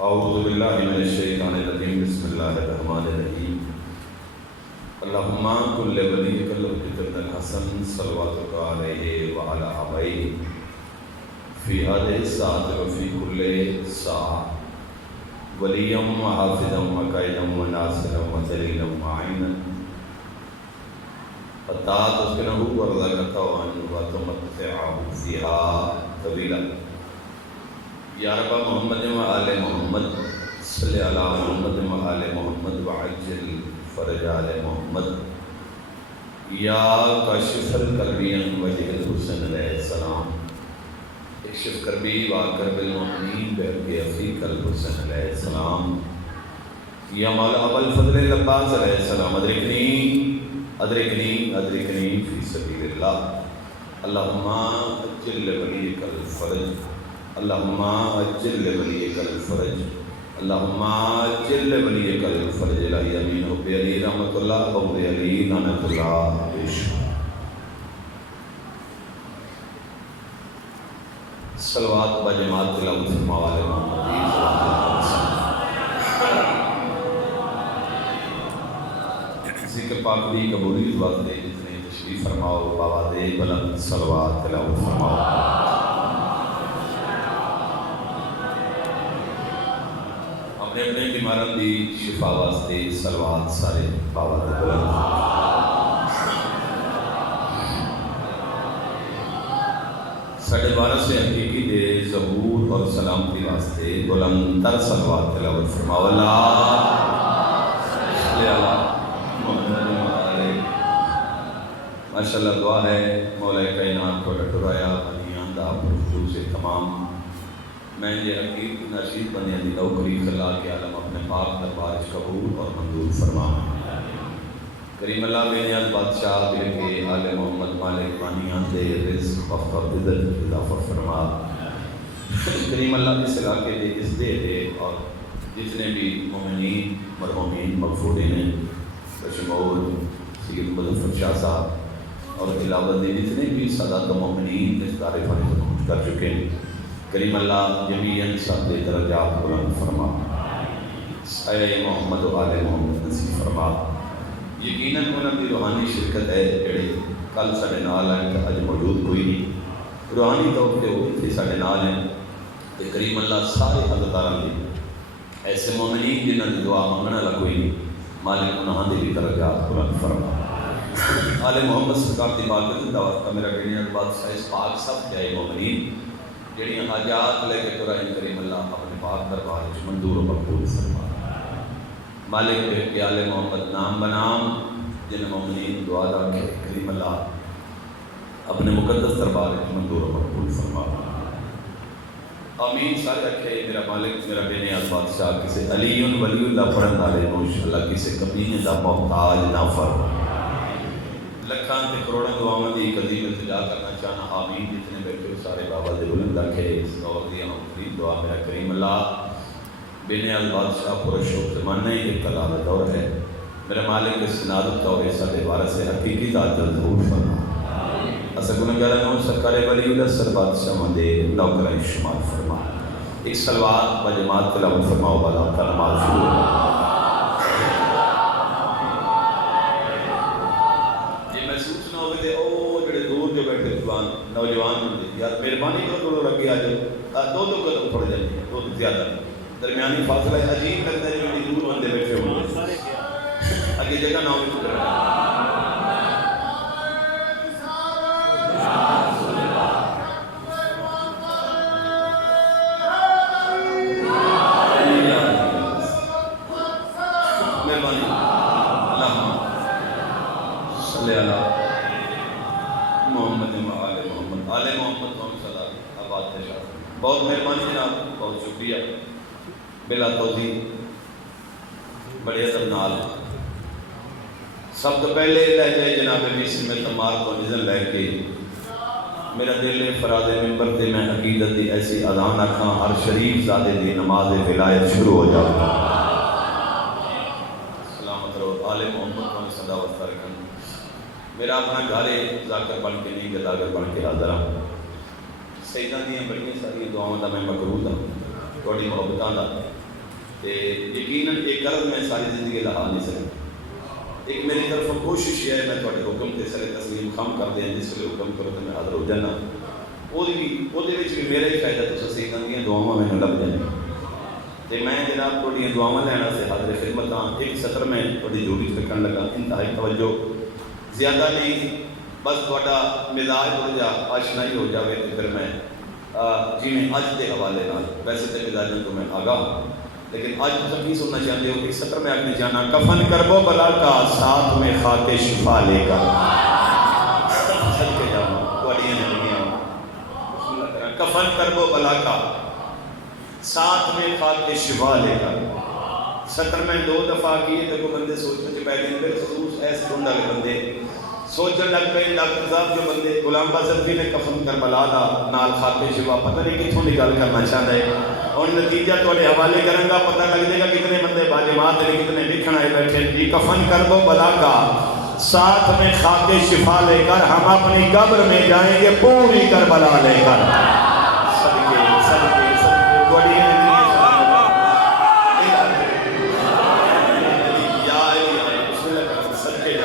اعوذ باللہ من الشیطان الرجیم بسم اللہ الرحمن الرحیم اللہم کل ولیک الحجۃ ابن الحسن صلواتک علیہ وعلی آبائہ فی ہذہ الساعۃ وفی کل ساعہ ولیا وحافظا وقائدا وناصرا ودلیلا ومعینا حتی تسکنہ ورزقک وتمتعہ فیہا طویلا یا رب محمد و آل محمد صلی علی محمد و آل محمد وعجل فرج آل محمد یا کاشف الکربی عن وجہ الحسن علیہ السلام اکشف کربی و کرب المؤمنین بحق اخیک الحسن علیہ السلام یا مولا ابو الفضل العباس علیہ السلام ادرکنی فی سبیل اللہ اللہم اجل ولیک الفرج اللہم اجل ولیک الفرج اللہم اجل ولیک الفرج الہی امین حب علی رحمت اللہ بغض علی لعنت اللہ عشق صلوات بجماعت تلاوت فرماوال محمدی ذکر پاک دی قبولی واسطے جتنے تشریف فرماؤ بابا دے بلند صلوات تلاوت فرماؤ اپنے اپنے بیماران دی شفا واسطے صلوات سارے بابا دے بلند ساڑھے 12 سے حقیقی دے ظہور اور سلامتی واسطے بلند تر صلوات تلاوت فرماؤ اللہ صلی اللہ محمد علیہ ماشاءاللہ دعا ہے مولا کائنات کو ڈٹرایا بنیان دا پرجو سے تمام میں یہ حقیق نشید بنے دی نوکری خلا کے عالم اپنے پاک دربارش قبول اور منظور فرما کریم اللہ بے نیاز بادشاہ بے کے آل محمد مالک بانیان دے رزق وفق عزت اضافہ فرما کریم اللہ اس علاقے دے اس دے اور جتنے بھی مومنین مرحومین مغفورین ہیں بشمول سید مظفر شاہ صاحب اور علاوہ دے جتنے بھی سادات مومنین اس دار فانی کو پہنچ کر چکے ہیں کریم اللہ جمیعاً سب دے درجات بلند فرما اے محمد و آل محمد نصیب فرما یقیناً انہوں کی روحانی شرکت ہے جڑے کل ساڑھے نال ہیں کہ اج موجود کوئی نہیں روحانی طور پہ وہ اتنے ساڑھے نال ہیں کہ کریم اللہ سارے حضرتاران دی ایسے مومنین جنہوں نے دعا منگنا لگا کوئی نہیں مالک انہوں نے بھی درجات بلند فرما آل محمد سرکار دی باقی دعوت کا میرا بیڑیاں بادشاہ اس پاک سب کے مومنین جڑیاں حاجات لے کے قرآن کریم اللہ اپنے پاک دربار وچ منظور و مقبول فرما مالک کے آل محمد نام بنام جن مومنین دعا رکھے کریم اللہ اپنے مقدس دربار وچ منظور و مقبول فرما آمین سارے رکھے میرا مالک میرا بے نیاز بادشاہ کسی علی ولی اللہ پڑھن والے نوش اللہ کسی کمینے دا محتاج نہ فرما لکھان تے کروڑوں دعاواں دی قدیم التجا کرنا چاہنا آمین جتنے بیٹھے سارے بابا دے بلند رکھے اس دور دی آخری دعا میرا کریم اللہ بے نیاز بادشاہ پرشوق زمانے ایک کلام دور ہے میرا مالک اس سنادت دور ساڑھے 12 سے حقیقی ذات ظہور فرما اسا گناہگار نو سرکار ولی اللہ سر بادشاہ مندے نوکران شمار فرما ایک صلوات بجماعت تلاوت فرماؤ بالا کا نماز شروع نوجوان یار مہربانی کرو تھوڑا لگے آ جاؤ دو قدم پڑ جائیں دو زیادہ درمیانی فاصلہ عجیب لگتا ہے جو دور بندے بیٹھے ہوئے اگے جگہ نہ ہوگی مہربانی اللہ صلی اللہ محمد آل محمد صلی آباد تشاہ بہت مہربانی جناب بہت شکریہ بلا توضیح بڑے ادب نال سب تو پہلے لہجہ جناب بیسی میں تمار کو نظر لے کے میرا دل فراز منبر تے میں عقیدت دی ایسی اذان آکھاں ہر شریف زادے دی نماز ولایت شروع ہو جاؤ سلامت رہو آل محمد کو صدا وسط رکھن میرا اپنا گھارے ذاکر بن کے نہیں گداگر بن کے حاضر ہوں سیدہ دیاں بڑی ساری دعاؤں دا میں مقروض ہوں تھوڑی محبتاں دا یقیناً ایک غرض میں ساری زندگی لہا نہیں سکتا. ایک میری طرف کوشش یہ ہے میں تھوڑے حکم کے سر تسلیم خم کر دیں جس ویلے حکم کرو تو میں حاضر ہو جانا. وہ بھی میرا ہی فائدہ تو صحیح کرنی دعاواں میں لگ جائیں تو میں جناب تھوڑی دعاواں لینا سے حاضر خدمت ہاں. ایک سطر میں تھوڑی جوڑی رکھن لگا انتہائی توجہ زیادہ نہیں بس تھوڑا مزاج ہو جا آشنائی ہو جاوے تو پھر میں جی میں اج کے حوالے نال ویسے تو مزاجوں تو میں آگاہ لیکن آج تم نہیں سننا چاہتے ہو کہ سطر میں آگے جانا کفن کربو بلا کا ساتھ میں خاک شفا لے کر چل کے جانا تھوڑی کفن کربو بلا کا ساتھ میں خاک شفا لے کر. سطر میں 2 دفعہ کیے تو کوئی بندے سوچنے سے پہلے بالخصوص ایسے ڈھونڈا کے بندے سوچنے لگ پہ ڈاکٹر صاحب جو بندے غلام بازرفی نے کفن کربلا دا نال خاک شفا پتہ نہیں کتوں کی گل کرنا چاہتا ہے اور نتیجہ تھوڑے حوالے کروں گا پتہ لگ جائے گا کتنے بندے باجماعت نے کتنے دیکھنا آئے بیٹھے جی. کفن کربو بلا کا ساتھ میں خاک شفا لے کر ہم اپنی قبر میں جائیں گے پوری کربلا لے کر. صدقے صدقے صدقے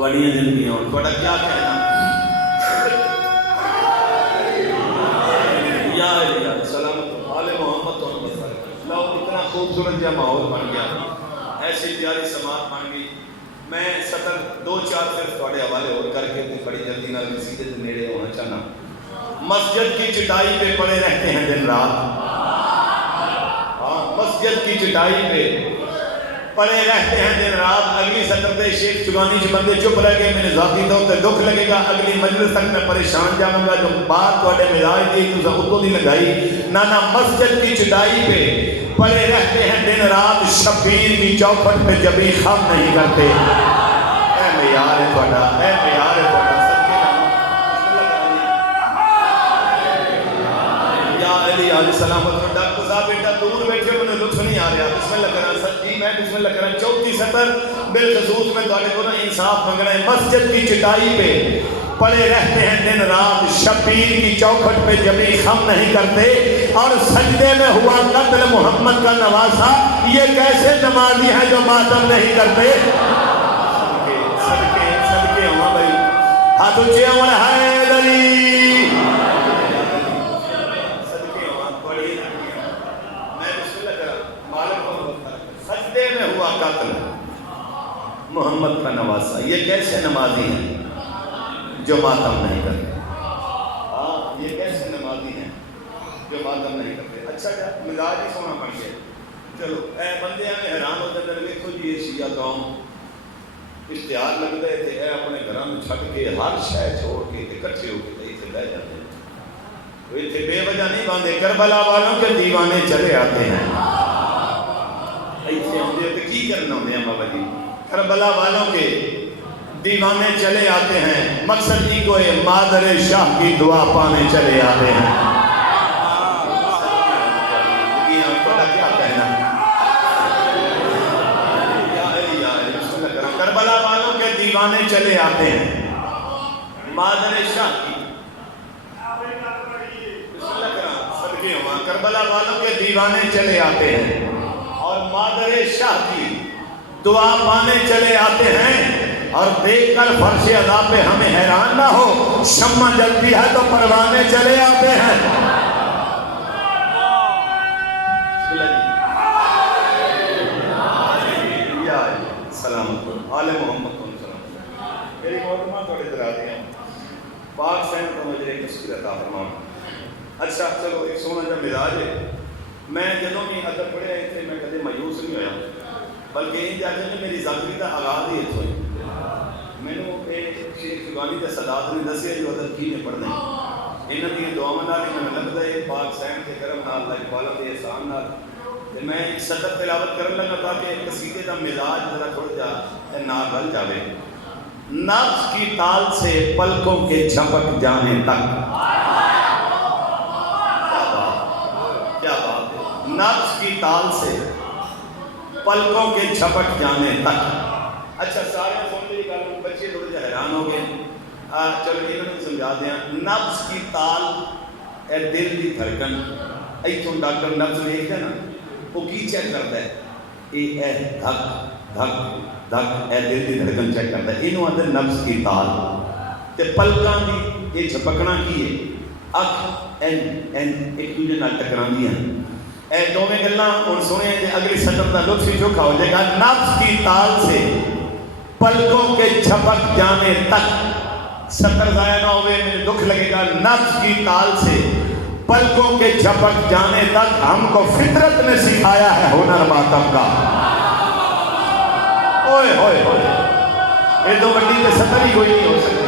بڑی زندگی اور تھوڑا کیا کہنا یا سلام آل محمد تو لو اتنا خوبصورت جا ماحول بن گیا ایسی پیاری سماعت بن گئی. میں سطر 2-4 صرف تھوڑے حوالے اور کر کے بڑی جلدی نال کسی کے نیڑے ہونا چاہنا. مسجد کی چٹائی پہ پڑے رہتے ہیں دن رات. ہاں مسجد کی چٹائی پہ پڑے رہتے ہیں دن رات. اگلی سطر دے شیخ چگانی جو بندے چپ رہ گئے میرے ذاتی طور تے دکھ لگے گا. اگلی مجلس تک میں پریشان جاؤں گا جو بات تھوڑے مزاج دی تو اتوں نہیں لگائی. نانا مسجد کی چٹائی پہ پڑے رہتے ہیں دن رات شبیر کی چوکھٹ پہ جبھی خم نہیں کرتے. اے معیار ہے تھوڑا اے معیار ہے تھوڑا یا علی علیہ السلام. ڈاکٹر صاحب بیٹا دور بیٹھے مجھے لطف نہیں آ رہا. بسم اللہ کرنا سچی میں بسم اللہ کرنا. 34 سطر بالخصوص میں تھوڑے کو نا انصاف منگنا ہے. مسجد کی چٹائی پہ پڑے رہتے ہیں دن رات شبیر کی چوکھٹ پہ جبھی خم نہیں کرتے اور سجدے میں ہوا قتل محمد کا نواسا. یہ کیسے نمازی ہیں جو ماتم نہیں کرتے. صدقے صدقے صدقے ہوا بھائی ہاتھ اونچے ہوا حیدری قتل محمد کا نواسا. یہ کیسے نمازی ہیں جو ماتم نہیں کرتے. ہاں یہ کیسے نمازی ہیں جو ماتم نہیں کرتے. اچھا کیا مزاج ہی سونا بن گیا. چلو اے بندے میں حیران ہو جاتے ہیں دیکھو جی یہ شیعہ قوم اشتہار لگ رہے تھے اے اپنے گھروں میں چھٹ کے ہر شے چھوڑ کے اکٹھے ہو کے اتنے رہ جاتے ہیں. اتنے بے وجہ نہیں باندھے. کربلا والوں کے دیوانے چلے آتے ہیں. ایسے ہوتے ہیں کی کرنا ہوتے ہیں بابا جی. کربلا والوں کے دیوانے چلے آتے ہیں. مقصد ہی کو ہے مادر شاہ کی دعا پانے چلے آتے ہیں. کیا کہنا کربلا والوں کے دیوانے چلے آتے ہیں. مادر شاہ کی صدقے ہوا کربلا والوں کے دیوانے چلے آتے ہیں اور مادر شاہ کی دعا پانے چلے آتے ہیں. اور دیکھ کر فرش عذاب پہ ہمیں حیران نہ ہو شمع جلتی ہے تو پروانے چلے آتے ہیں. سلامت آل محمد کو سلام. میری محترمہ تھوڑے ادھر آتے ہیں پاک سین کو مجھے ایک تشکیل عطا فرمانا. اچھا چلو ایک سونا جب مزاج ہے. میں جدوں بھی ادب پڑھے آئے تھے میں کدے مایوس نہیں ہویا بلکہ یہ جاتے ہیں میری ذاکری کا آغاز ہی اتوں ہی. میں نے شیخ چگانی کے سادات نے دسیا جو ادب کی نے پڑھنے انہوں نے دعاواں نال میں لگتا ہے پاک سین کے کرم نال اللہ اقبالہ کے احسان نال میں ایک سطر تلاوت کرنے لگا تاکہ قصیدے کا مزاج ذرا تھوڑا جا نار بل جاوے. نفس کی تال سے پلکوں کے جھپک جانے تک. کیا بات ہے. نفس کی تال سے پلکوں کے جھپک جانے تک. اچھا سارے سن لی گل بچے تھوڑے جا حیران ہو گئے. چلو انہوں نے سمجھا دیا. نفس کی تال اے دل کی دھڑکن ایتھوں ڈاکٹر نفس دیکھتے نا وہ کی چیک کرتا ہے؟ اے دھک دھک دھک، اے دل کی دھڑکن چیک کرتا ہے. یہ آدھے نفس کی تال. تے پلکاں دی یہ جھپکنا کی ہے؟ اکھ ایک دوجے نال ٹکراندیاں. اے دونوں گلاں ہن سنے جے اگلی سطر دا لطف ہی چوکھا ہو جائے گا. نفس کی تال سے پلکوں کے جھپک جانے تک. سطر ضائع نہ ہوئے، مجھے دکھ لگے گا. نفس کی تال سے پلکوں کے جھپک جانے تک ہم کو فطرت نے سکھایا ہے ہنر ماتم کا. اوئے ہوئے ہوئے، یہ دو بڑی تے سطر ہی کوئی نہیں ہو سکتی.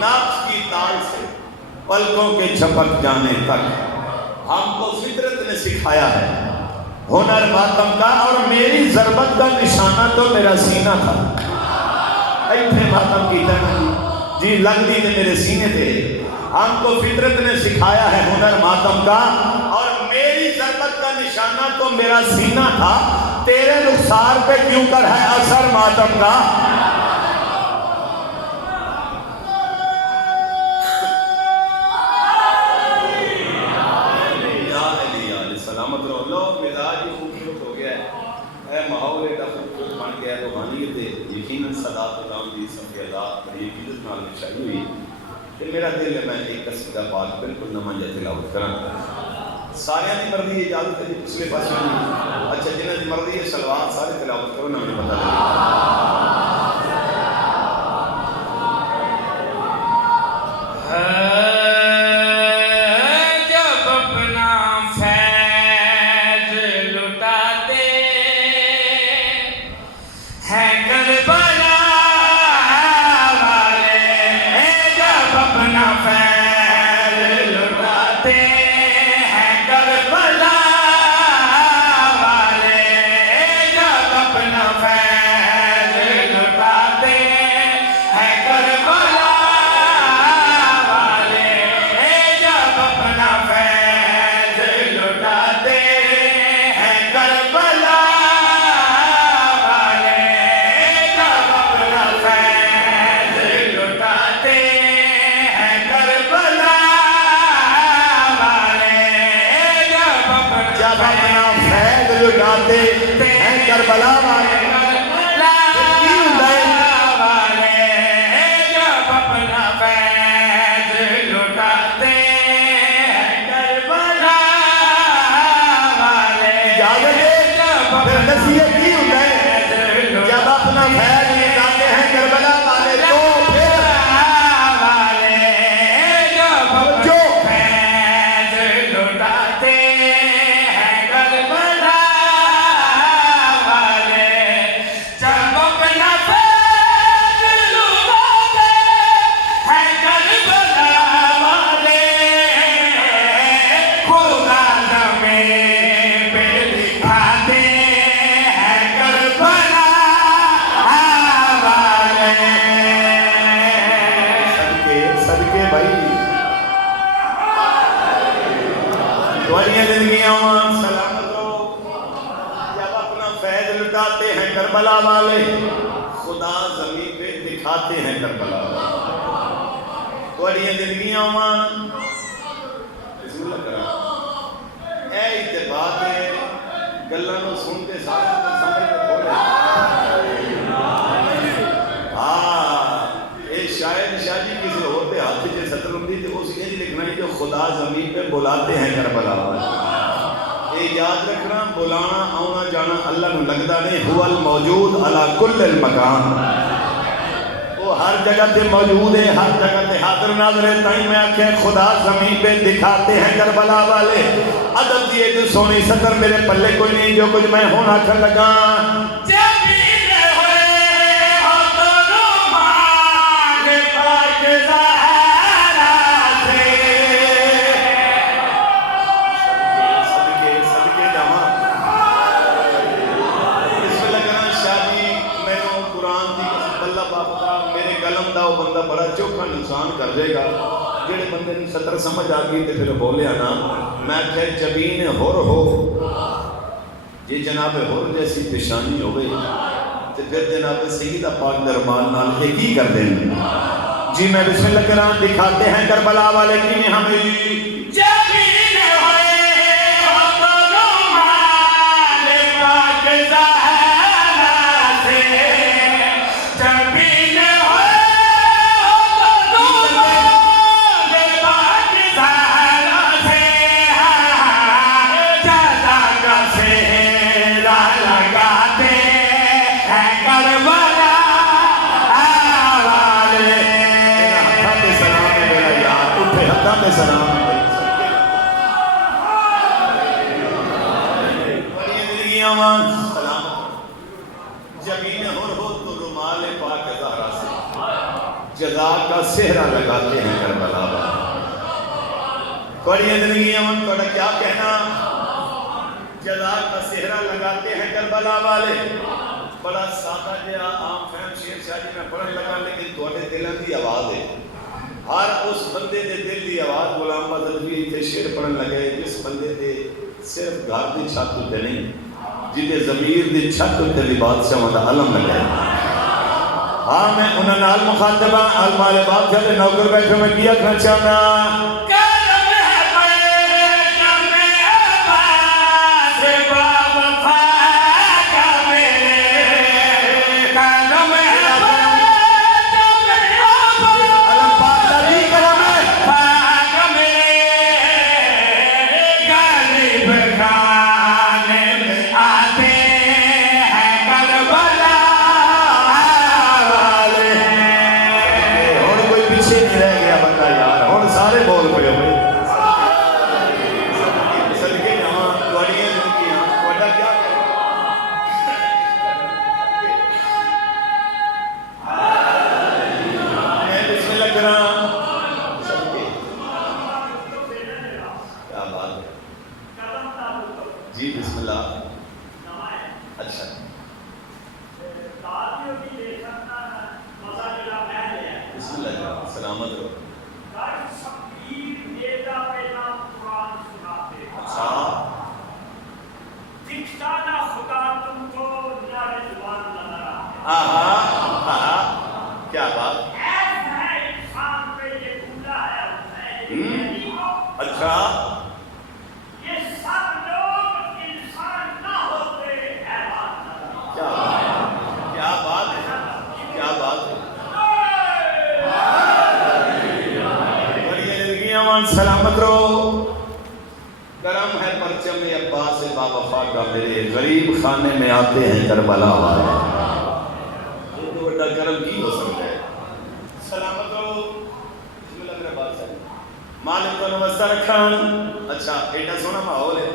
نفس کی تال سے پلکوں کے جھپک جانے تک ہم کو فطرت نے سکھایا ہے ہنر ماتم کا. اور میری ضربت کا نشانہ تو میرا سینہ تھا. ایتھے ماتم کی تھا جی لگتی تھے میرے سینے تھے. ہم کو فطرت نے سکھایا ہے ہنر ماتم کا، اور میری ضربت کا نشانہ تو میرا سینہ تھا. تیرے رخسار پہ کیوں کر ہے اثر ماتم کا؟ سلامت رہو. لو مزاج ہی خوبصورت ہو گیا ہے، ماحول ایک خوبصورت بن گیا ہے. روحانیت یقیناً صدات اللہ دی سفیدات بڑی عقیدت نال نشائی ہوئی کہ میرا دل ہے میں ایک قصیدہ پاک بالکل نہ منجا تلاوت کراں. سارے دی مرضی اجازت ہے پچھلے پاس نہیں. اچھا جنہاں دی مرضی ہے صلوات سارے تلاوت کرو نہ مجھے پتہ لگے. کربلا والے جب اپنا فیض لٹاتے ہیں، کربلا والے پھر نصیحت کی ہوتا ہے جب اپنا فیض لٹاتے ہیں کربلا والے تو پھر جو فیض لٹاتے ہیں کربلا کربلا والے خدا زمین پہ دکھاتے ہیں کربلا والے زندگیاں مان بسم اللہ کرام. اے اتباع ہے گلاں نوں سنتے سارے سمجھ تھوڑے. اے شاید شاہی کسی اور دے ہاتھ وچ سطر ہوندی تے اس یہ لکھنا ہے جو خدا زمین پہ بلاتے ہیں کربلا والے. یاد رکھنا بلانا آنا جانا اللہ نو لگتا نہیں. هو الموجود على كل المکان، وہ ہر جگہ تے موجود ہے، ہر جگہ تے حاضر ناظر ہے. تائیں میں آکھے خدا زمین پہ دکھاتے ہیں کربلا والے. ادب دی ایک سونی سطر میرے پلے کوئی نہیں جو کچھ میں ہون آکھن لگا. بندہ بڑا چوکھا نقصان کر دے گا جڑے بندے نے سطر سمجھ آ گئی تے پھر بولیا نا. میں کہ جبین ہور ہو جی جناب ہور جیسی پیشانی ہوئے تے پھر جناب سیدہ پاک دربار نال ایک ہی کر دیں. جی میں بسم اللہ کرام دکھاتے ہیں کربلا والے کی ہمیں جزا کا سہرا لگاتے ہیں کربلا بڑی زندگی امن کو کیا کہنا جزا کا سہرا لگاتے ہیں کربلا والے بڑا سادہ جہا عام فہم شیر شاہی میں پڑھنے لگا لیکن تھوڑے دلوں کی آواز ہے ہر اس بندے دے دل کی آواز غلام بدلوی تے شیر پڑھنے لگے جس بندے دے صرف گھر دی چھت تے نہیں جدے ضمیر دی چھت تے بھی بادشاہ دا علم لگے ہاں میں انہاں نال مخاطبہ المال بادشاہ دے نوکر بیٹھے میں کیا کرنا چاہنا سلامت رہو کرم ہے پرچم عباس باوفا کا میرے غریب خانے میں آتے ہیں کربلا والے تو بڑا کرم کی ہو سکتا ہے سلامت رہو بسم اللہ میرے بات سے مالک کو نمستہ رکھان اچھا ایڈا سونا ماحول ہے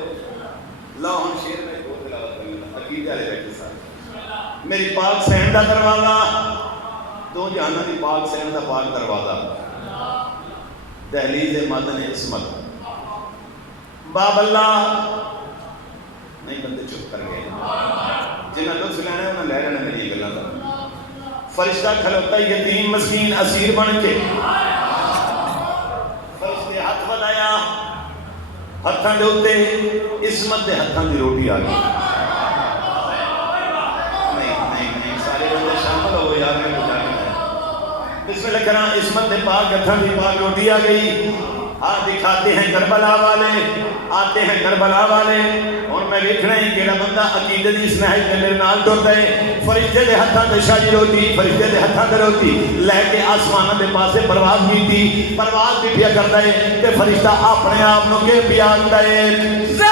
لا ہم شیر میں دو تلاوت کرنا عقید والے بیٹھے ساتھ میری پاک سہن دا دروازہ دو جہانا کی پاک سہن دا پاک دروازہ دہلیز مدن عصمت باب اللہ نہیں بندے چپ کر گئے جنہاں لطف لینا ہے انہاں لے لینا میری گلاں دا فرشتہ کھلوتا یتیم مسکین اسیر بن کے فرشتے ہاتھ بنایا ہتھاں دے اوتے عصمت دے ہتھاں دی روٹی آ گئی نہیں سارے بندے شامل ہو یار میں بجا کے بسم اللہ کرام عصمت دے پاک ہتھاں دی پاک روٹی آ گئی ہاں دکھاتے ہیں کربلا والے آتے ہیں کربلا والے اور میں دیکھنا ہی کہ بندہ عقیدت دی سنہائی کے میرے نال ٹرتا ہے فرشتے دے ہتھاں تے شاہی روٹی فرشتے دے ہتھاں تے روٹی لے کے آسماناں دے پاسے پرواز کیتی پرواز بھی پیا کرتا ہے تے فرشتہ اپنے آپ نو کہ پیا آندا ہے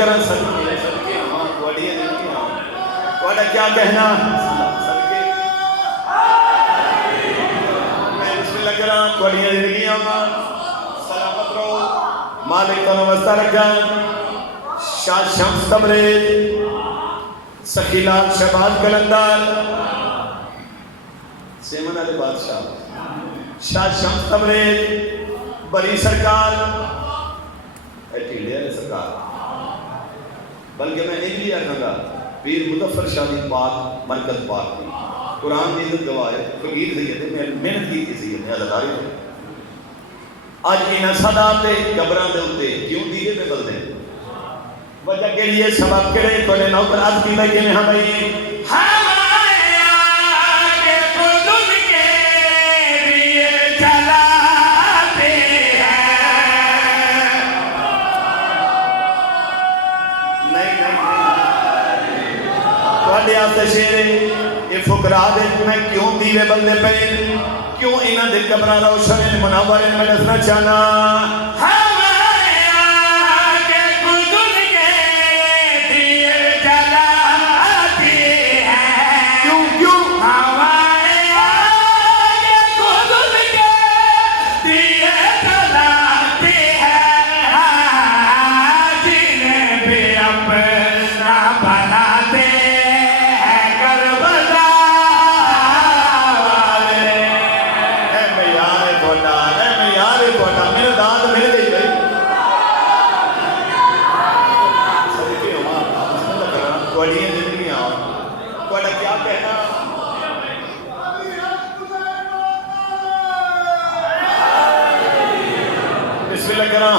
کرن صدقے ہاں تواڈی زندگی ہاں تواڈا کیا کہنا صدقے میں بسم اللہ کراں تواڈی زندگی ہاں سلامت رہو مالک کو نمستہ رکھن شاہ شمس تبریز سخی لال شہباز قلندر سیمن والے بادشاہ شاہ شمس تبریز بری سرکار ٹھیلے والے سرکار، بلکہ میں یہ بھی آکھاں گا پیر مظفر شاہ دی پاک مرکز پاک کی قرآن دی عزت گواہ ہے، فقیر سید ہے، محنت کی سید ہے، اداکاری ہے۔ آج انہاں سادات دے قبراں دے اوتے کیوں دیوے پہ بلدے ہیں؟ وجہ کے لیے سبب کرے تو نے نوکر عرض کی میں کہ ہاں بھائی شیرے یہ فقراء دے میں کیوں دیوے بلدے پہ کیوں انہاں دے قبراں روشن منور میں دسنا چاہنا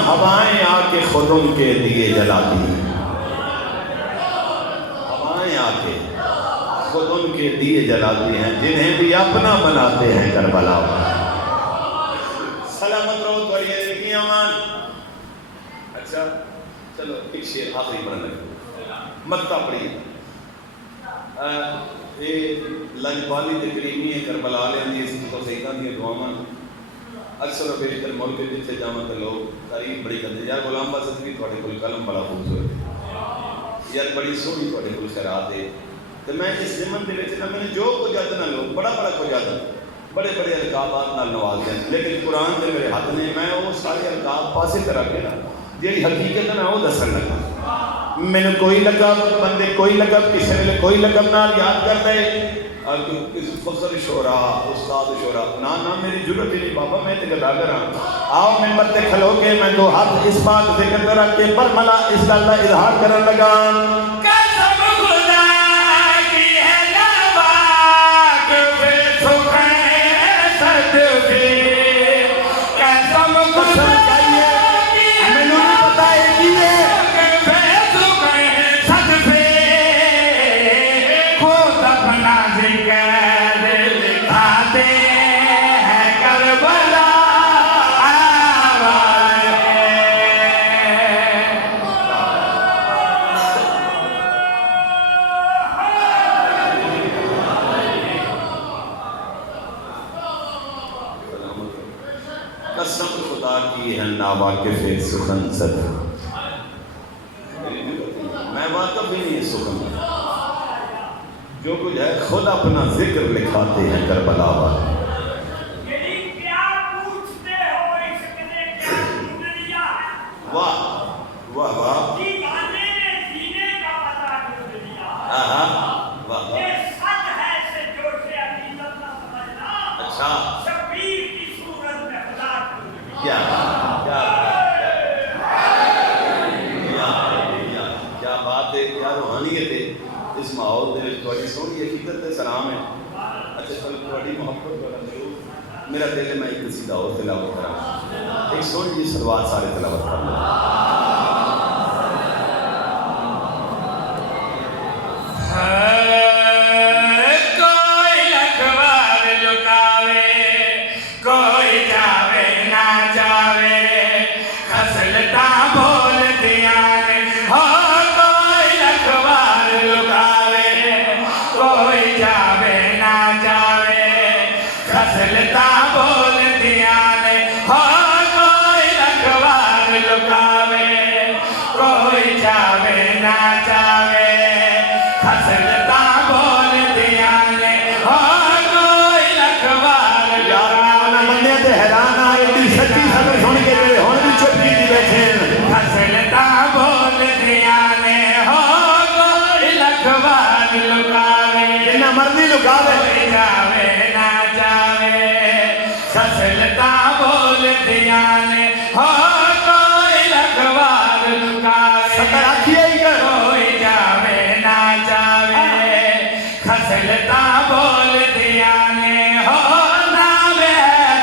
ہوائیں آ کے خود ان کے دیے جلاتی ہیں، ہوائیں آ کے خود ان کے دیے جلاتی ہیں جنہیں بھی اپنا بناتے ہیں کربلا۔ سلامت رہو تھوڑی زندگی امان۔ اچھا چلو ایک شعر آخری پڑھنے لگے مکتا پڑھی یہ لجبالی تکریمی ہے کربلا لیں دی اس کو سیدہ دی دعامان اکثر و بیشتر ملک جتنے جامعہ کے لوگ تعریف بڑی کرتے یار غلام باسط بھی تھوڑے کل کلم بڑا خوبصورت ہے یار بڑی سونی تھوڑے کل خیرات ہے تو میں اس زمن دے وچ نہ میں نے جو کو جاتا نہ لوگ بڑا کو جاتا بڑے بڑے القابات نال نواز دیں لیکن قرآن دے میرے ہاتھ نے میں وہ سارے القاب پاسے کرا کے نا جیڑی حقیقت ہے نا وہ دسن لگا میں نے کوئی لقب بندے کوئی لقب کسی نے کوئی لقب نال یاد کر دے فخر شورا استاد شورا نا میری ضرورت ہی نہیں بابا میں تے گدا کراں آؤ ممبر تے کھلو کے میں دو ہاتھ اس بات ذکر کرا کے برملا اس گل دا اظہار کرن لگا قسم خدا کی ہے نواک بے سکھے صدقے قسم خدا واقف ہے سخن صد میں واقف ہی نہیں ہے سخن جو کچھ ہے خود اپنا ذکر لکھاتے ہیں کربلا والے واہ واہ واہ اچھا کیا روحانیت ہے اس ماحول دے تھوڑی سونی عقیدت دے سلام ہے اچھا چلو تھوڑی محبت والا ضرور میرا دل ہے میں ایک قصیدہ اور تلاوت کراں ایک سونی جی صلوات سارے تلاوت کر لیں مرضی لکا دے خسلتا بول دیا نے ہو کوئی لکھوار کوئی جاوے نہ جاوے خسلتا بول دیا نے ہو ناوے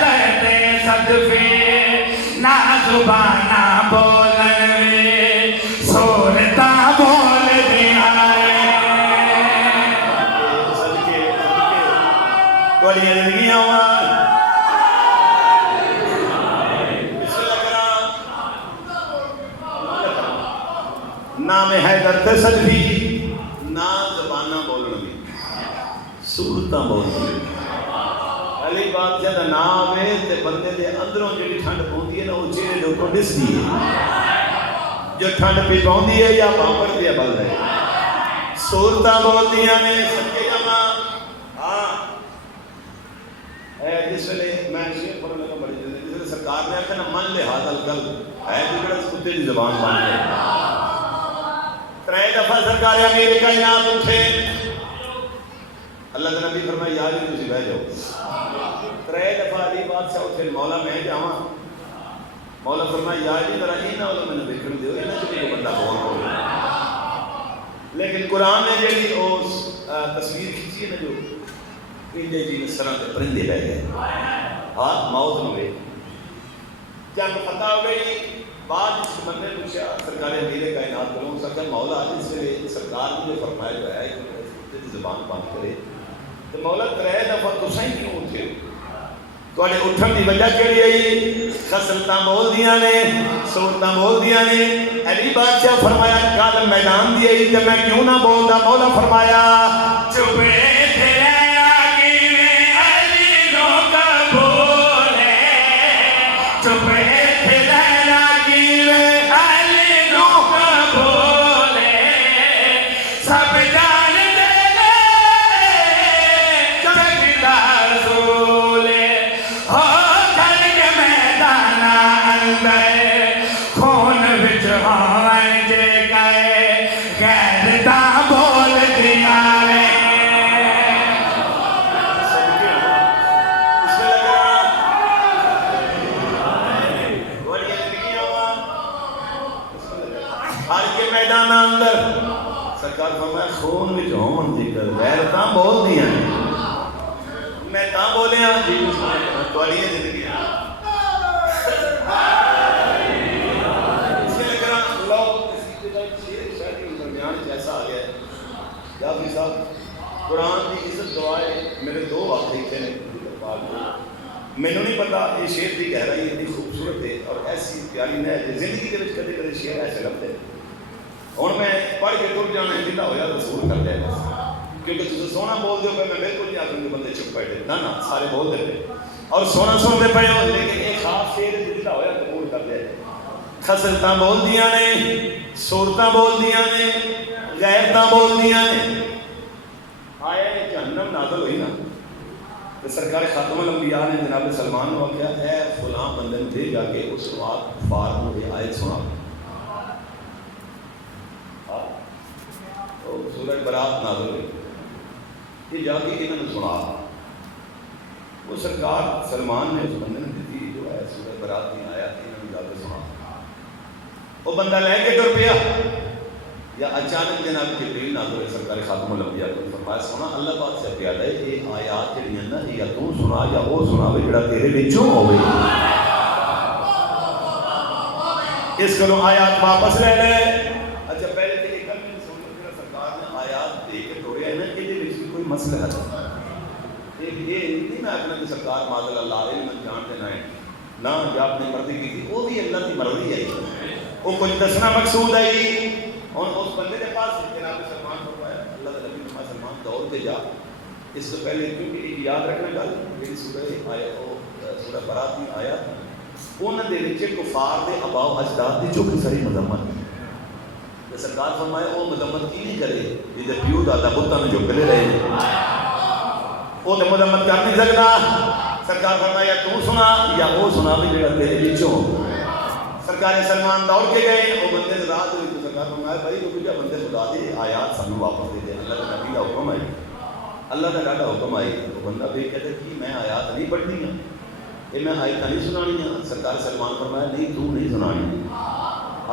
درد صدفے نہ زبانہ بولنوے سورتا بول دیا بڑی زندگیاں نام حیدر تسلفی نہ زبانہ بولنا بھی صورتاں بولنا بھی علی بادشاہ دا نام ہے تے بندے دے اندروں جڑی ٹھنڈ پوندی ہے نا وہ چہرے دے اوپر دسدی ہے جو ٹھنڈ پی پوندی ہے یا بامبر پیا بل رہے صورتاں بولدیاں نے سچے جمع ہاں جس ویلے میں شیر پڑھنے لگا بڑی جلدی جس ویلے سرکار نے آخیا نا من لحاظ القلب ہے جو بڑا کتے دی زبان بن گئے ترے دفعہ سرکار امیر کائنات اٹھے اللہ کے نبی فرمایا یا علی تسی بیٹھ جاؤ ترے دفعہ علی بادشاہ اٹھے مولا میں جاواں مولا فرمایا یا علی ذرا انہاں والوں میں دیکھن دیو انہاں چ کوئی بندہ بول کوئی لیکن قرآن نے جڑی اس تصویر کھینچی ہے نا جو پرندے جی سراں تے پرندے رہ گئے ہاں موت نو گئی جنگ فتح ہو گئی بعد اس بندے نے پوچھا سرکار امیر کائنات کو سکتا مولا جس ویلے سرکار نے جو فرمایا ہوا ہے کہ زبان بند کرے تو مولا ترے دفعہ تساں ہی کیوں اٹھے تواڈے اٹھن دی وجہ کیڑی ہے خسلتاں بول دیاں نے صورتاں بول دیاں نے علی بادشاہ فرمایا کل میدان دی آئی تے میں کیوں نہ بولدا مولا فرمایا چپے تھے آگے میں علی لوگ بولے چپے سرکار فرمایا خون وچ ہومن دی گل غیر تاں بول دیاں میں تاں بولیا جی تواڈی زندگی اس لیے کرا لو کسی جگہ شاید درمیان ایسا آ گیا ہے یا بھی صاحب قرآن کی عزت دعائے میرے دو واقعے تھے مینوں نہیں پتا یہ شعر کی گہرائی اتنی خوبصورت ہے اور ایسی پیاری ہے زندگی کے وچ کدے کدے شعر ایسے لگتے ہیں ہوں میں پڑھ کے ٹر جانا جتنا ہوا رسول کر دیا کیونکہ تم سونا بول دو پہ میں بالکل نہیں آخر کہ بندے چپ بیٹھے نہ سارے بول دے پے اور سونا سنتے پے ہو لیکن یہ خاص شعر جتنا ہوا قبول کر دیا خسلتاں بول دیاں نے صورتاں بول دیاں نے غیرتاں بول دیاں نے آیا جہنم نازل ہوئی نا تو سرکار خاتم الانبیاء نے جناب سلمان کو کیا ہے فلاں بندے نے دے جا کے اس وقت فار کو یہ آیت سنا سورہ برات نازل ہوئی یہ جا کے انہوں نے سنا وہ سرکار سلمان نے اس بندے نے دیتی جو ہے سورہ برات میں آیا انہوں نے جا کے سنا وہ بندہ لے کے ٹر پیا یا اچانک جناب جبریل نازل ہوئے سرکار خاتم الانبیاء کو فرمایا سونا اللہ پاک سے پیدا ہے یہ آیات جڑیاں نا یا تو سنا یا وہ سنا وے جڑا تیرے وچوں ہوے اس کو آیات واپس لے لے اچھا پہلے تے یہ کل میں سن لو سرکار نے آیات دے کے ٹوڑیا ہے نا کہ دے وچ کوئی مسئلہ ہے یہ نہیں میں اپنا کہ سرکار معاذ اللہ علم جانتے نہ ہے نہ یا اپنی مرضی کی تھی وہ بھی اللہ کی مرضی ہے وہ کچھ دسنا مقصود ہے اور اس بندے کے پاس جناب سلمان فرمایا اللہ کے نبی فرمایا سلمان دوڑ کے جا اس سے پہلے کیونکہ یاد رکھنا گل میری سورہ آیا سورہ برات میں آیا انہوں نے وچ کفار دے آباء و اجداد دی چوکھی ساری مذمت تے سرکار فرمایا وہ مذمت کی نہیں کرے جے پیو دادا بتاں جو کلے رہے وہ تے مذمت کر نہیں سکتا سرکار فرمایا تو سنا یا وہ سنا بھی جڑا تیرے وچوں سرکار سلمان دوڑ کے گئے وہ بندے رات ہوئی تو سرکار فرمایا بھائی وہ کیا بندے خدا دے آیات سانو واپس دے دے اللہ کا نبی کا حکم ہے اللہ کا ڈاڈا حکم آئی وہ بندہ بھی کہتے کہ میں آیات نہیں پڑھنی ہے یہ میں آیت نہیں سنانی ہے؟ سرکار سلمان فرمایا نہیں تو نہیں سنانی.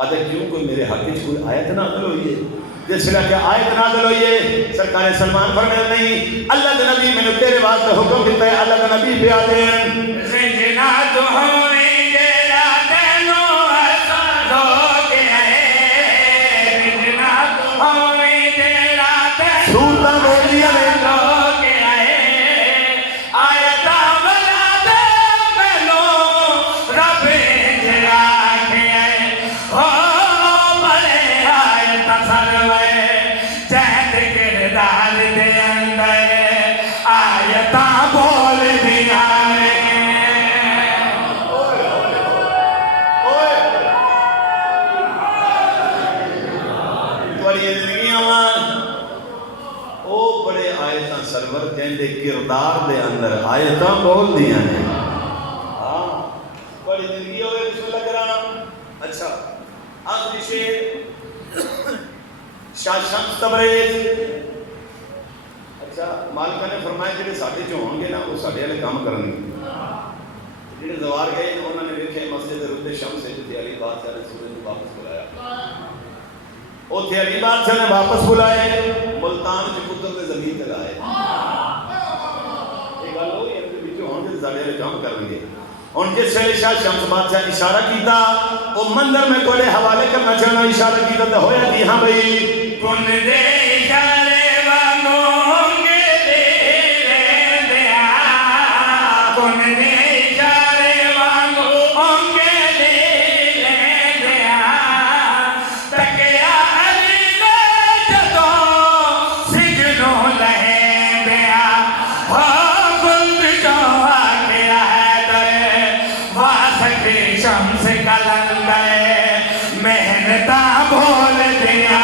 آدھے کیوں؟ کوئی میرے حق میں کوئی آیت نازل ہوئی ہے؟ جس طرح کہ آیت نازل ہوئی ہے سرکار سلمان فرمایا نہیں اللہ کے نبی میں نے تیرے واسطے حکم دیتا ہے. اللہ کا نبی بھی آتے ہیں زندہ تو ہوئی جیرا تینو اسادو کے آئے زندہ تو ہوئی جیرا تینو سورتا بولیا میں کے آئے آیتا بلا دے مینو رب جیرا کے آئے ہو بڑے آیتا سروے چہت کردار دے اندر آیتا بول دیا سرور جہاں کردار دے اندر آیتاں بول دیا ہیں. ہاں بڑی زندگی ہوئے بسم اللہ کرانا. اچھا آخری شیر شاہ شمس تبریز. اچھا مالکہ نے فرمایا جڑے ساڈے چ ہون گے نا وہ ساڈے والے کام کرن گے. جڑے زوار گئے انہوں نے ویکھے مسجد رد شمس جتے علی بادشاہ نے سورج کو واپس بلایا. اوتھے علی بادشاہ نے واپس بلائے ملتان چ پتر نے زمین تے لائے. یہ گل ہوئی ان دے وچ ہون دے ساڈے والے کام کرن گے. ہن جس ویلے شاہ شمس بادشاہ اشارہ کیتا او مندر میں کوڑے حوالے کرنا چاہنا اشارہ کیتا تے ہویا جی ہاں بھئی کن دے اشارے وانگو ہونگے دے رہندیا کن دے اشارے وانگو ہونگے دے رہندیا تکیا علی نے جدو سجنو لہندیا ہو گلد جو آگیا ہے دے واسکری شمس کلندے محنتا بول دیا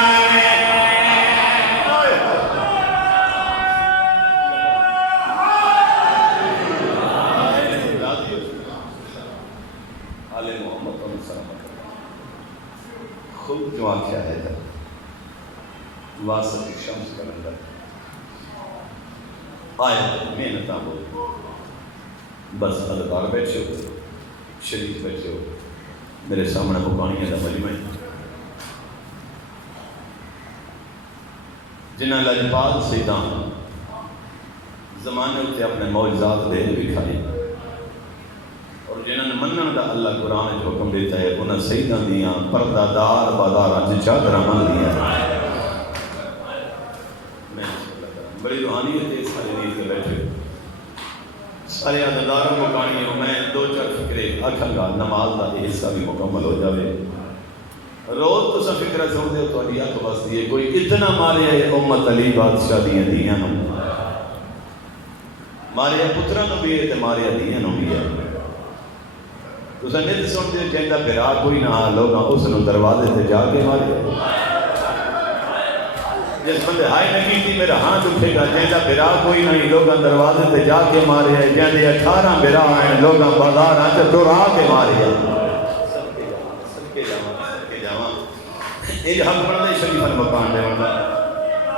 خود جو آکھیا ہے در واسط شمس کلندر آیت محنتاں بول. بس ادکار بیٹھے ہو شریف بیٹھے ہو میرے سامنے بکانیاں دا مجمع ہے جنہاں لجپال سیدان زمانے ہوتے اپنے معجزات دے دکھائے اور جنہاں نے منن دا اللہ قرآن جو حکم دیتا ہے انہاں سیدان دیاں پردہ دار بازاراں چ چادراں من دیاں. میں بڑی روحانیت ہے سارے دین کے بیٹھے سارے عدداروں کو کہانی ہوں میں دو چار فکرے آکھاں گا نماز دا یہ حصہ بھی مکمل ہو جاوے. روز تو سا فکرہ سن دے تو علیہ تو بس دیئے کوئی اتنا مارے ہے امت علی بادشاہ دیاں دیاں ہم مارے پترہ نو بھی ہے تے مارے دیاں نو بھی ہے. تو سا نیت سن دے جہندہ پھرا کوئی نہ لوگاں اس نو دروازے تے جا کے مارے. جس بندے ہائے نگی تھی میرا ہاتھ اٹھے گا جہندہ پھرا کوئی نہیں لوگاں دروازے تے جا کے مارے ہے جہندے 18 پھرا ہیں لوگاں بازار آتے دورا کے مارے ہے. یہ حق بڑھنے شریفن مکان دے بڑھنا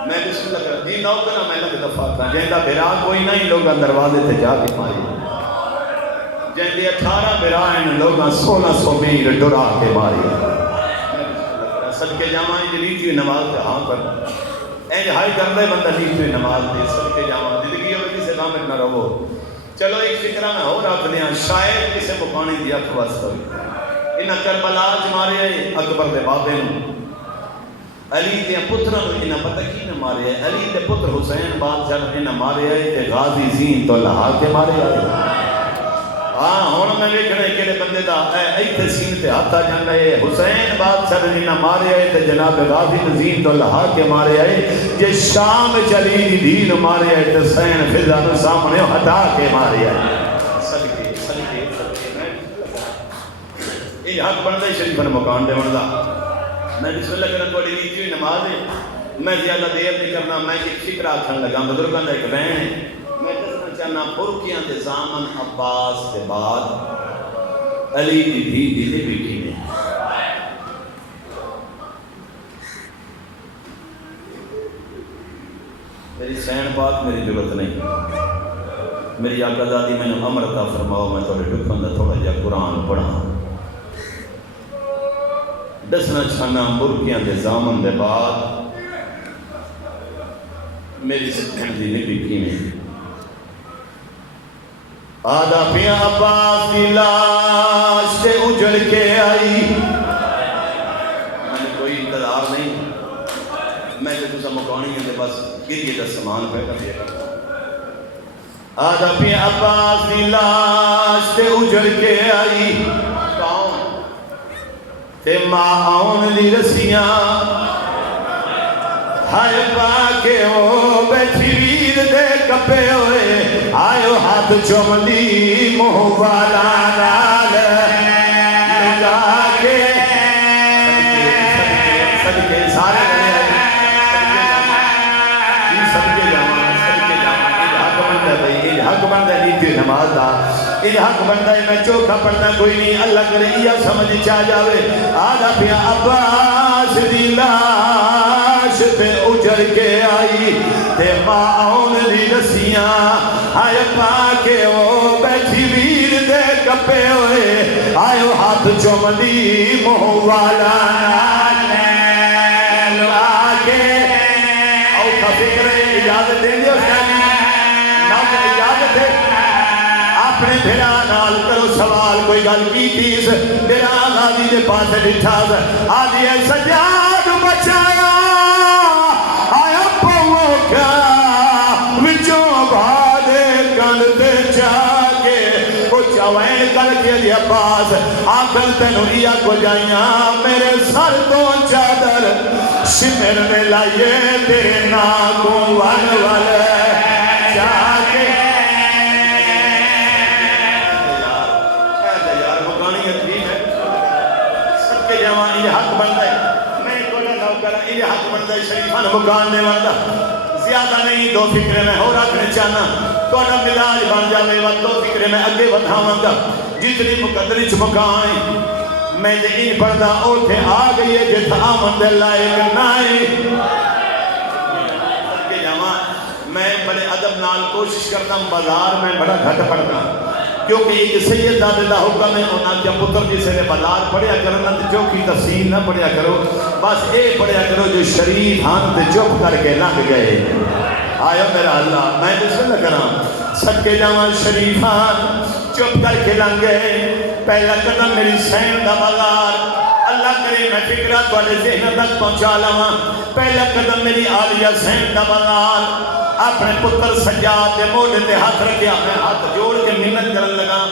میں بسم اللہ کر دین نو کرنا میں لگ دفعہ تھا جہندہ بھرا کوئی نہیں لوگاں دروازے تے جا کے ماری جہندے 18 بھرا ہیں لوگاں 1600 میر ڈرا کے ماری صدقے جامعہ یہ لیتی ہوئی نماز تے ہاں کر اینج ہائی کرنے بندہ لیتی ہوئی نماز تے صدقے جامعہ زندگی ہوئی کسی کامت نہ رہو. چلو ایک فکرہ میں ہو رکھ دیا شاید کسی مکانی دیا خواستا ہوئی انہاں کربلا مارے اکبر دے بابے نو علی دے پتروں نو انہاں پتہ کی نہ مارے ہے علی دے پتر حسین بادشاہ نو انہاں مارے ہے تے غازی زین تو لہا کے مارے ہے. ہاں ہن میں ویکھنا کیڑے بندے دا ایتھے سین تے ہاتھ آ جاندا ہے حسین بادشاہ نو انہاں مارے ہے تے جناب غازی زین تو لہا کے مارے ہے. جے شام چلی دی دین مارے ہے تے حسین فضا نو سامنے ہٹا کے مارے ہے. صدقے صدقے یہ حق بندا شریفن مکان دے بندا. میں بسم اللہ کرنا تھوڑی نیچی ہوئی نماز ہے میں زیادہ دیر نہیں کرنا میں ایک فکر آکھن لگا بزرگاں دا ایک بہن ہے میں دسنا چاہنا برکیاں دے زامن عباس کے بعد علی دی دھی دی بیٹی نے میری سین بات میری ضرورت نہیں میری آقا دادی میں نے امر عطا فرماؤ میں تھوڑے ڈکھن دا تھوڑا جا قرآن پڑھا دسنا چھانا مرکیاں دے زامن دے بعد میری سکھن دی نبی کی میں آدھا پیا عباس دی لاش سے اجڑ کے آئی میں نے کوئی انتظار نہیں میں جو تسا مکانی ہے بس گریے دا سامان پہ کر دیا آدھا پیا عباس دی لاش سے اجڑ کے آئی کون تے ماں آن دی رسیاں ہائے پاکے وہ بیٹھی ویر دے کپے ہوئے آئیو ہاتھ چوملی موہ والا نال لگا کے صدقے سارے حق بندہ نیتی نماز دا یہ حق بندہ ہے میں چوکھا پڑھنا کوئی نہیں اللہ کرے یہ سمجھ چاہ جاوے آدھا پیا عباس دی لاش پہ اجڑ کے آئی تے ماں آن دی رسیاں آئے پاکے وہ بیٹھی ویر دے کپے ہوئے آئے ہاتھ چوملی موہ والا آگے او کا فکر اجازت دیں دے اس کا اپنے بھیرا نال کرو سوال کوئی گل کی تیز میرا آغازی دے پاس ڈٹھا آدھی ہے سجاد بچایا آیا پاؤں کیا وچوں بھادے کندے جاگے وہ چوائیں کر کے لیا پاس آکل تنویا کو جائیاں میرے سر تو چادر شمر میں لائیے تیرے ناکوں وال جاگے یہ حق بندہ ہے میں کوئی نہ کرا یہ حق بندہ ہے شریفان مکاننے والا زیادہ نہیں دو فکرے میں ہو رکھنے چاہنا کوئی ملاج بن جاوے وقت دو فکرے میں اگے بڑھاواں گا جتنی مقدری چمکائیں میں دے ان پردہ اوٹھے آ گئی ہے جتا آمن دے لائق نائیں میں بڑے عدب نال کوشش کرتا ہوں بازار میں بڑا گھٹ پڑتا کیونکہ ایک سید دادے دا حکم ہے انہاں کیا پتر جسے نے بازار پڑھیا کرنا جو کی تفصیل نہ پڑھیا کرو بس اے پڑھیا کرو جو شریف ہاں تے چپ کر کے لنگ گئے آیا میرا اللہ میں بسم اللہ کرام صدقے جاواں شریف ہاں چپ کر کے لنگ گئے پہلا قدم میری سین دا بازار اللہ کرے میں فکرہ توڑے ذہن تک پہنچا لواں پہلا قدم میری آلیہ سین دا بازار اپنے پتر سجاد دے موڑے تے ہاتھ رکھے اپنے ہاتھ جوڑ کے منت کرن لگا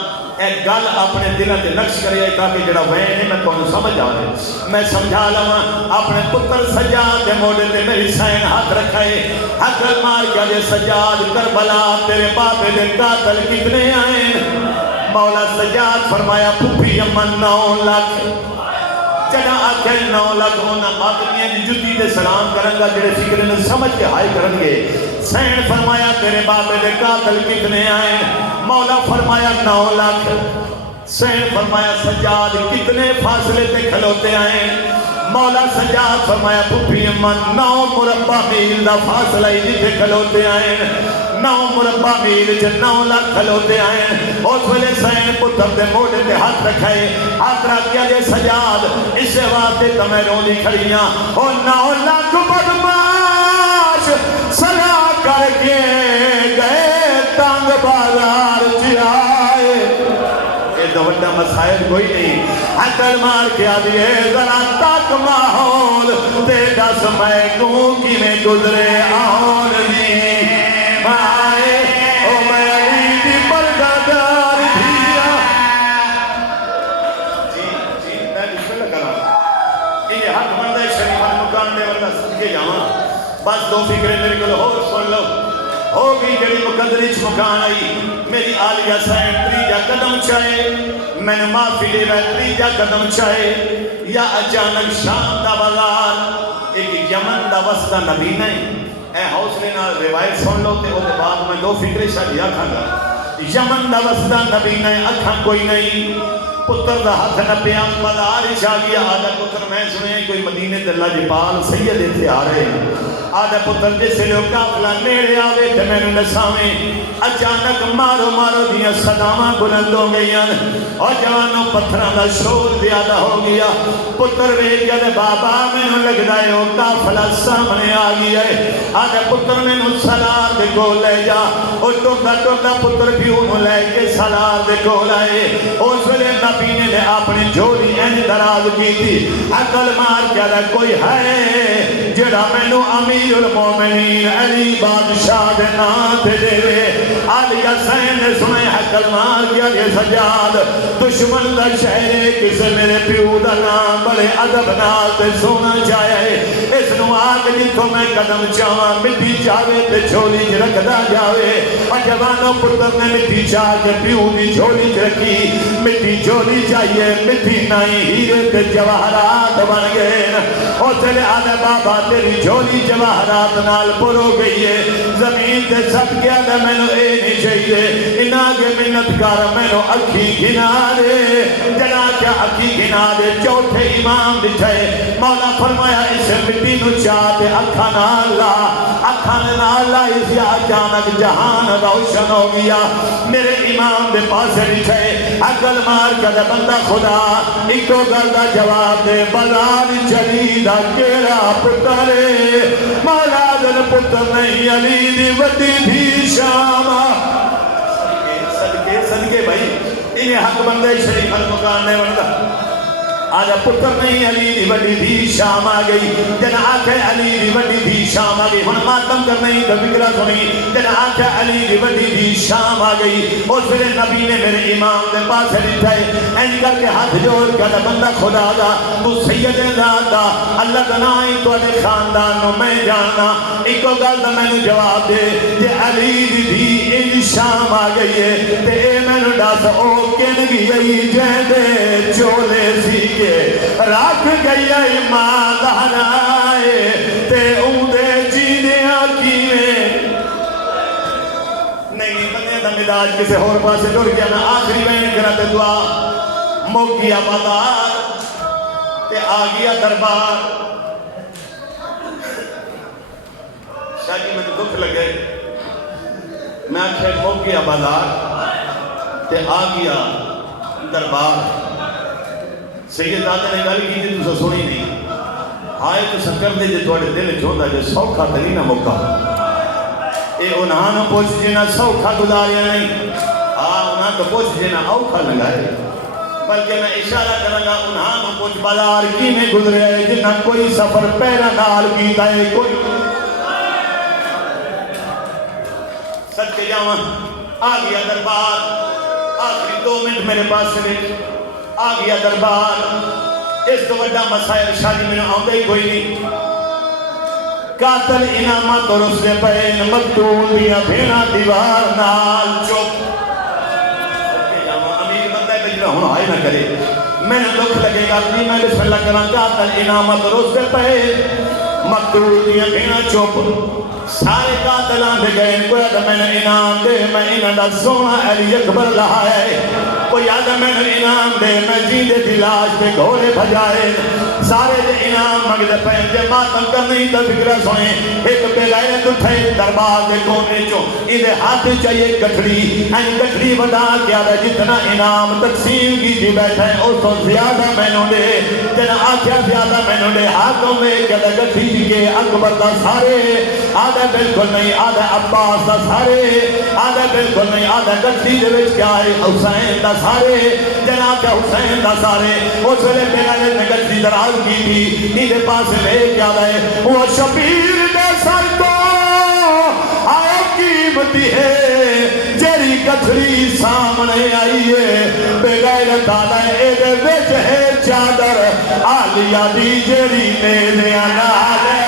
ایک گل اپنے دلوں تے نقش کرے تاکہ جڑا وین ہے میں تانوں سمجھ آوے میں سمجھا لواں اپنے پتر سجاد دے موڑے تے میری سین ہاتھ رکھے حضرت مار کیا جے سجاد کربلا تیرے باپے دے قاتل کتنے آئے مولا سجاد فرمایا پھوپھی امن 9 لاکھ جڑا آکھے 9 لاکھ ہونا ماتمیاں دی جتی دے سلام کرنگا جڑے فکر نے سمجھ کے ہائی کرنگے سین فرمایا تیرے باپے دے قاتل کتنے آئے مولا فرمایا 9 لاکھ سین فرمایا سجاد کتنے فاصلے تے کھلوتے آئے مولا سجاد فرمایا پھوپھی امن 9 مربع میل دا فاصلہ ہی جتے کھلوتے آئے 9 مربع میل جے 9 لاکھ کھلوتے آئے اس ویلے سین پتر دے موڑے تے ہاتھ رکھائے ہاتھ رکھ کیا جے سجاد اسے واسطے تمہیں رولی کھڑیاں او 9 لاکھ بدماش سلا کر کے گئے تانگ بازار جائے یہ دو بڑا مسائل کوئی نہیں حقل مار کیا دیئے ذرا تک ماحول تے دس میں کوں کی میں گزرے آن دی مائے او میں عیدی پردہ دار دیا جی میں بسم اللہ کرا یہ حق بندہ شریفان مکان دے والا سکے جاواں بس دو فکریں میرے کو ہو سن لو ہو گئی جڑی مقدری چمکان آئی میری آلیہ سین تریجا قدم چاہے میں نے معافی لے رہا تریجا قدم چاہے یا اچانک شام دا بازار ایک یمن دا وسطہ نبی نہیں اے حوصلے نہ روایت سن لو تے وہ بعد میں دو فکریں شاید آکھاں گا یمن دا وسطہ نبی نہیں اکھاں کوئی نہیں پتر دا ہاتھ نپیاں بازار ہی چاہ گیا آدھا پتر میں سنے کوئی مدینے دلہ جپال سید تھے آ رہے ہیں آدھے پتر جس لئے قافلہ نیڑے آوے تے میں نے دساویں اچانک مارو مارو دیا صداواں بلند ہو گئی اور جوانوں پتھراں دا شور زیادہ ہو گیا پتر ویکھ گیا تے بابا مینوں لگدا ہے او قافلہ سامنے آ گیا ہے آدھے پتر مینوں سالار دے کول لے جا او ٹوٹا ٹوٹا پتر پیو نوں لے کے سالار دے کول آئے اس ویلے نبی نے اپنی جھولی انج دراز کی تھی عقل مار کے کوئی ہے جڑا مینوں امیر المومنین علی بادشاہ دے نام تے دے علی حسین نے سنے عقل مار کے یہ سجاد دشمن دا شہر کسے میرے پیو دا نام بڑے ادب نال تے سونا چاہے اس نو آگ جتوں میں قدم چاواں مٹی چاہے تے جھولی چ رکھدا جاوے اور جوانوں پتر نے مٹی چاہ کے پیو دی جھولی چ رکھی مٹی جھولی چاہیے مٹی نہیں ہیرے تے جواہرات بن گئے اور چلے آدھے بابا تیری جھولی جواہرات نال پر ہو گئی ہے زمین تے سب گیا دے میں نو اے نہیں چاہیے انہاں کے منت کار میں نو اکھی گھنا دے جنا کیا اکھی گھنا دے چوتھے امام بٹھے مولا فرمایا اس مٹی نو چاہتے اکھا نالا اس یا اچانک جہان روشن ہو گیا میرے امام دے پاس بٹھے عقل مار کے دے بندہ خدا ایکو گردہ جواب دے بلال چلی دا کیڑا پترے مولا دن پتر نہیں علی دی وڈی بھی شامہ صدقے بھائی انہیں حق بندے شریف المکان نے بندہ آجا پتر نہیں علی دی وڈی بھی شام آ گئی جن آنکھیں علی دی وڈی بھی شام آ گئی ہن ماتم کر نہیں تو فکرہ سنی جن آنکھیں علی دی وڈی بھی شام آ گئی اس پھر نبی نے میرے امام دے پاس لٹھائے این کر کے ہاتھ جوڑ کر بندہ خدا دا تو سید ذات دا اللہ دنائی تو اڈے خاندانوں میں جاننا ایکو گل دا میں نے جواب دے کہ علی دی بھی ان شام آ گئی ہے تے اے میں نے ڈاس او کن گئی جہدے چولے سی رکھ گئی ایمان آئے تے اندے جینے کیویں نہیں بندے دا مداج کسے اور پاسے ڈر گیا میں آخری میں کرتے دعا مک گیا بازار تے آ گیا دربار شاید میں دکھ لگے میں آخر مک گیا بازار تے آ گیا دربار سید دادا نے گل کی تھی تو سنی نہیں آئے تو سکر دے جے توڑے دل چھوڑا جو سوکھا تلی نہ موقع اے انہاں نہ پوچھ جینا سوکھا گزاریا نہیں انہاں تو پوچھ جینا اوکھا لگائے بلکہ میں اشارہ کروں گا انہاں نہ پوچھ بازار کی میں گزرے ہے جنہ کوئی سفر پیرا نال کیتا ہے کوئی صدقے جاواں آ گیا دربار آخری 2 منٹ میرے پاس سے آ گیا دربار اس تو بڑا مسائل شادی میں آؤں گئی کوئی نہیں قاتل انعامت اور اس نے پہن مقتول دیا بھینا دیوار نال چوک امیر بندہ ہے بجرہ ہونا آئے نہ کرے میں نے دکھ لگے گا اپنی میں بسم اللہ کرنا قاتل انعامت اور اس نے پہن مقتول دیا بھینا چوک سارے قاتلان دے گئے کوئی آدھا میں نے انعام دے میں انہاں دا سونا علی اکبر لہا ہے کوئی آدھا میں نے انعام دے میں جیدے دلاش کے گھوڑے بھجائے سارے دے انعام مگدے پہن جے ماتم کر نہیں تو فکرہ سوئیں ایک بے غیرت اٹھے دربار دے کونے چو انہیں ہاتھ چاہیے کٹھڑی این کٹھڑی بدا کیا دے جتنا انعام تقسیم کی جی بیٹھے اس تو زیادہ میں نو دے جنا آکھیا زیادہ میں نو دے ہاتھوں میں کیا دے کٹھڑی جی کے اکبر دا سارے آدھا بلکل نہیں آدھا عباس دا سارے آدھا بلکل نہیں آدھا کٹھڑی دے وچ کیا ہے حسین دا سارے جناب کیا حسین دا سارے اس ویلے بغیر نے کٹھڑی دراز کی تھی نیدے پاس لے کیا رہے وہ شبیر دے سر کو آیا قیمتی ہے جری کٹھڑی سامنے آئی ہے بغیر دادا اے دے وچ ہے چادر آلیا دی جری میرے نال